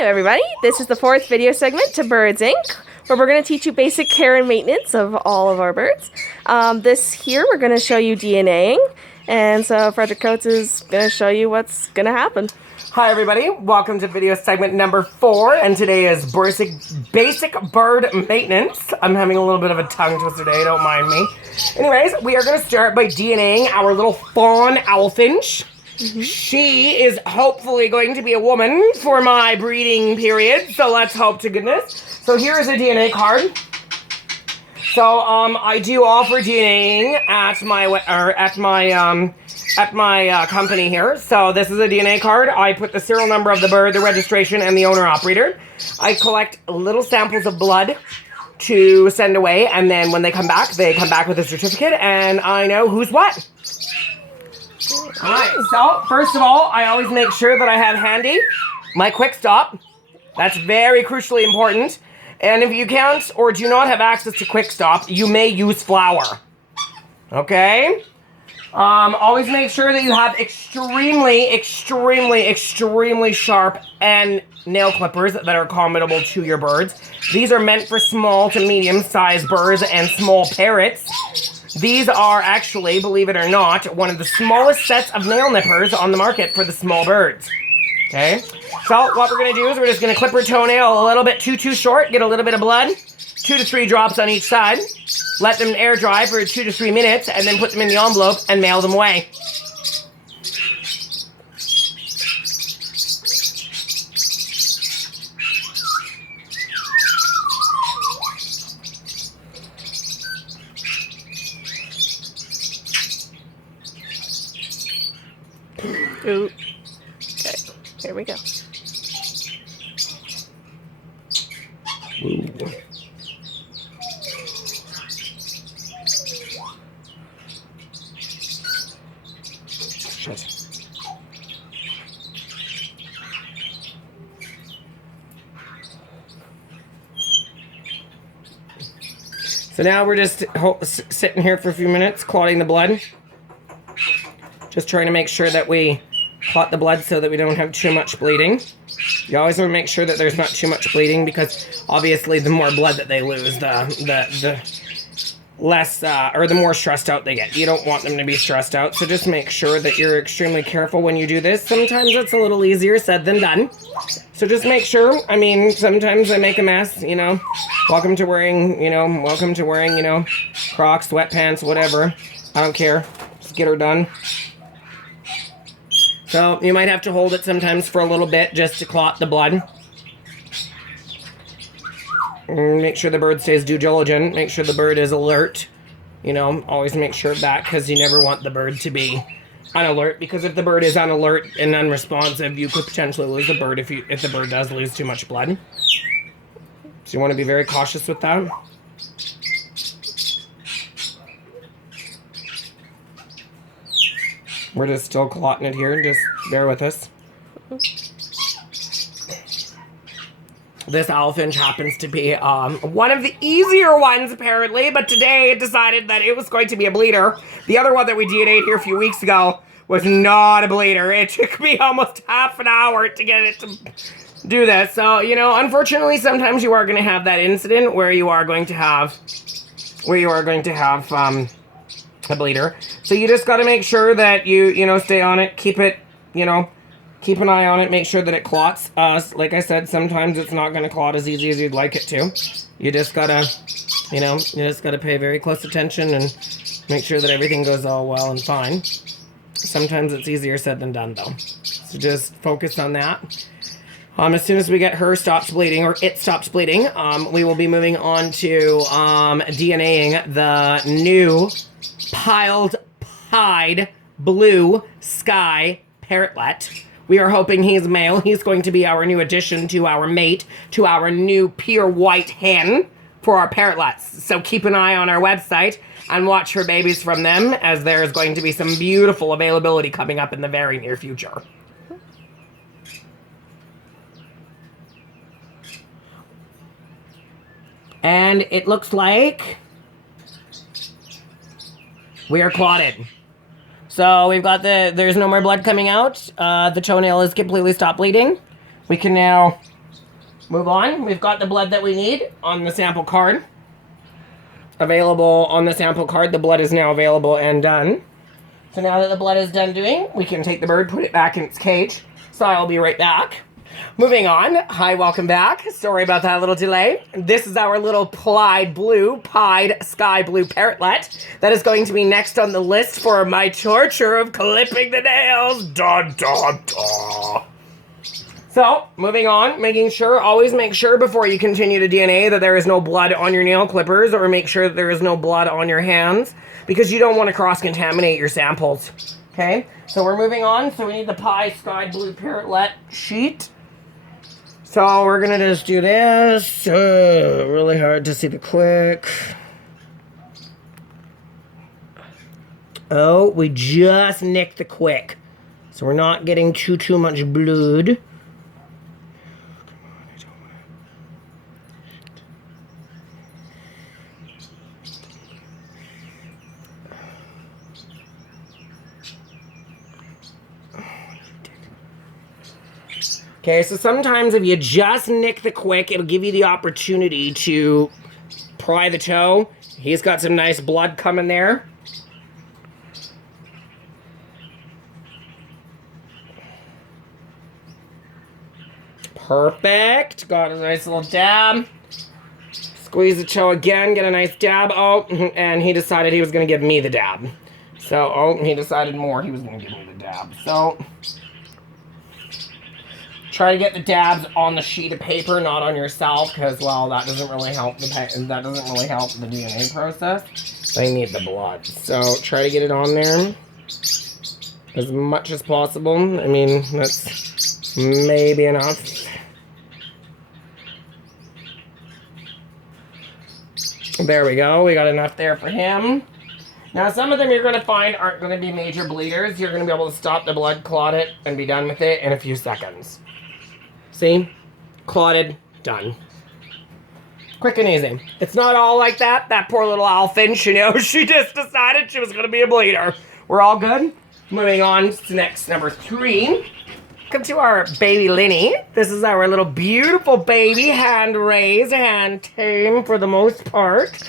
Hello everybody, this is the fourth video segment to Birds Inc., where we're going to teach you basic care and maintenance of all of our birds. This here we're going to show you DNAing, and so Frederick Coates is going to show you what's going to happen. Hi everybody, welcome to video segment number 4, and today is basic bird maintenance. I'm having a little bit of a tongue twister today, don't mind me. Anyways, we are going to start by DNAing our little fawn owlfinch. She is hopefully going to be a woman for my breeding period, so let's hope to goodness. So here is a DNA card. So I do offer DNAing at my company here. So this is a DNA card. I put the serial number of the bird, the registration, and the owner operator. I collect little samples of blood to send away, and then when they come back with a certificate, and I know who's what. Alright, so first of all, I always make sure that I have handy my quick stop. That's very crucially important. And if you can't or do not have access to quick stop, you may use flour. Okay? Always make sure that you have extremely sharp and nail clippers that are accommodable to your birds. These are meant for small to medium-sized birds and small parrots. These are actually, believe it or not, one of the smallest sets of nail nippers on the market for the small birds. Okay? So what we're going to do is we're just going to clip her toenail a little bit too short, get a little bit of blood, 2 to 3 drops on each side, let them air dry for 2 to 3 minutes, and then put them in the envelope and mail them away. Ooh. Okay, here we go. Ooh. Shit. So now we're just sitting here for a few minutes, clotting the blood. Just trying to make sure that we clot the blood so that we don't have too much bleeding. You always want to make sure that there's not too much bleeding, because obviously the more blood that they lose, the less or the more stressed out they get. You don't want them to be stressed out, so just make sure that you're extremely careful when you do this. Sometimes it's a little easier said than done. So just make sure. I mean, sometimes I make a mess, you know. Welcome to wearing, Crocs, sweatpants, whatever. I don't care. Just get her done. So you might have to hold it sometimes for a little bit just to clot the blood. And make sure the bird stays due diligent. Make sure the bird is alert. You know, always make sure of that, because you never want the bird to be unalert. Because if the bird is unalert and unresponsive, you could potentially lose the bird if the bird does lose too much blood. So you want to be very cautious with that. We're just still clotting it here. Just bear with us. This owlfinch happens to be one of the easier ones, apparently, but today it decided that it was going to be a bleeder. The other one that we DNA'd here a few weeks ago was not a bleeder. It took me almost half an hour to get it to do this. So, you know, unfortunately, sometimes you are going to have that incident where you are going to have a bleeder. So you just got to make sure that you stay on it, keep it, keep an eye on it, make sure that it clots. Like I said, sometimes it's not going to clot as easy as you'd like it to. You just gotta, pay very close attention and make sure that everything goes all well and fine. Sometimes it's easier said than done, though. So just focus on that. As soon as we get her stops bleeding, or it stops bleeding, we will be moving on to DNAing the new pied blue sky parrotlet. We are hoping he's male. He's going to be our new addition to our mate, to our new pure white hen for our parrotlets. So keep an eye on our website and watch for babies from them, as there is going to be some beautiful availability coming up in the very near future. And it looks like we are clotted. So we've got there's no more blood coming out. The toenail is completely stopped bleeding. We can now Move on. We've got the blood that we need on the sample card. Available on the sample card. The blood is now available and done. So now that the blood is done doing, we can take the bird, put it back in its cage. So I'll be right back. Moving on. Hi, welcome back. Sorry about that little delay. This is our little pied sky blue parrotlet that is going to be next on the list for my torture of clipping the nails. Da, da, da. So, moving on, always make sure before you continue to DNA that there is no blood on your nail clippers, or make sure that there is no blood on your hands, because you don't want to cross-contaminate your samples. Okay, so we're moving on. So we need the Pie Sky Blue Parrotlet sheet. So we're gonna just do this. Really hard to see the quick. Oh, we just nicked the quick. So we're not getting too much blood. Okay, so sometimes if you just nick the quick, it'll give you the opportunity to pry the toe. He's got some nice blood coming there. Perfect. Got a nice little dab. Squeeze the toe again, get a nice dab. Oh, and he decided he was going to give me the dab. So, oh, he decided more. He was going to give me the dab. So, try to get the dabs on the sheet of paper, not on yourself, because, well, that doesn't really help the DNA process. I need the blood. So, try to get it on there as much as possible. I mean, that's maybe enough. There we go. We got enough there for him. Now, some of them you're going to find aren't going to be major bleeders. You're going to be able to stop the blood, clot it, and be done with it in a few seconds. See? Clotted, done. Quick and easy. It's not all like that. That poor little owl finch, you know, she just decided she was going to be a bleeder. We're all good? Moving on to next, number 3. Welcome to our baby Linny. This is our little beautiful baby, hand-raised, hand-tamed for the most part.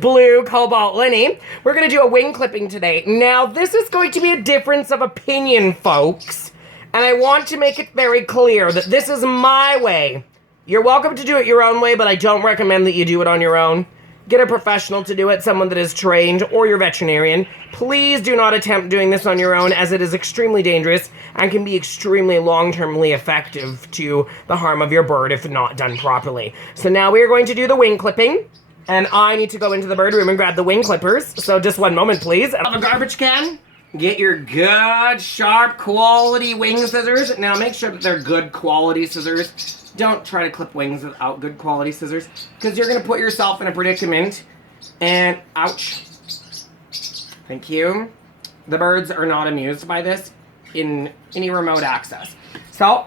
Blue Cobalt Linny. We're going to do a wing clipping today. Now, this is going to be a difference of opinion, folks. And I want to make it very clear that this is my way. You're welcome to do it your own way, but I don't recommend that you do it on your own. Get a professional to do it, someone that is trained, or your veterinarian. Please do not attempt doing this on your own, as it is extremely dangerous and can be extremely long-termly effective to the harm of your bird if not done properly. So now we are going to do the wing clipping, and I need to go into the bird room and grab the wing clippers. So just one moment, please. I have a garbage can. Get your good, sharp, quality wing scissors. Now make sure that they're good quality scissors. Don't try to clip wings without good quality scissors, because you're going to put yourself in a predicament. And ouch. Thank you. The birds are not amused by this in any remote access. So,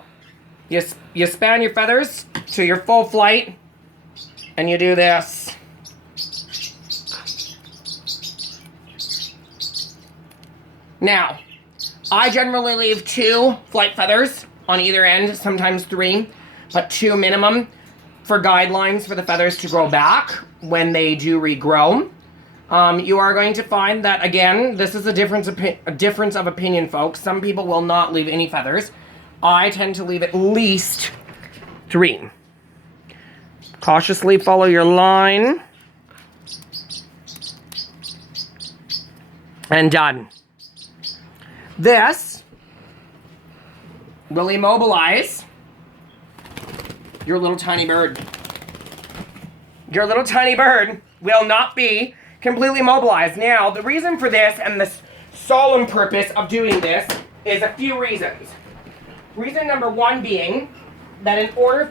you span your feathers to your full flight, and you do this. Now, I generally leave 2 flight feathers on either end, sometimes 3. But 2 minimum for guidelines for the feathers to grow back when they do regrow. You are going to find that, again, this is a difference of opinion, folks. Some people will not leave any feathers. I tend to leave at least 3. Cautiously follow your line. And done. This will immobilize your little tiny bird. Your little tiny bird will not be completely mobilized. Now, the reason for this and the solemn purpose of doing this is a few reasons. Reason number 1 being that in order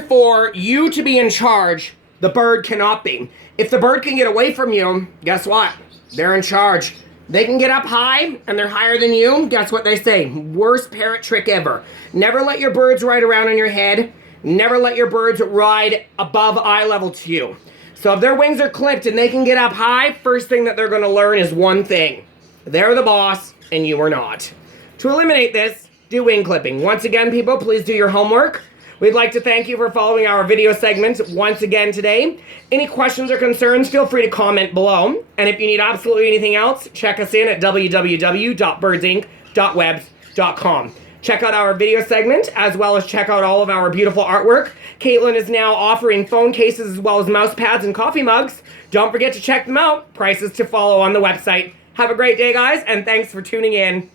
for you to be in charge, the bird cannot be. If the bird can get away from you, guess what? They're in charge. They can get up high, and they're higher than you. Guess what they say? Worst parrot trick ever. Never let your birds ride around on your head. Never let your birds ride above eye level to you. So if their wings are clipped and they can get up high, first thing that they're going to learn is one thing. They're the boss, and you are not. To eliminate this, do wing clipping. Once again, people, please do your homework. We'd like to thank you for following our video segment once again today. Any questions or concerns, feel free to comment below. And if you need absolutely anything else, check us in at www.birdsinc.webs.com. Check out our video segment, as well as check out all of our beautiful artwork. Caitlin is now offering phone cases as well as mouse pads and coffee mugs. Don't forget to check them out. Prices to follow on the website. Have a great day, guys, and thanks for tuning in.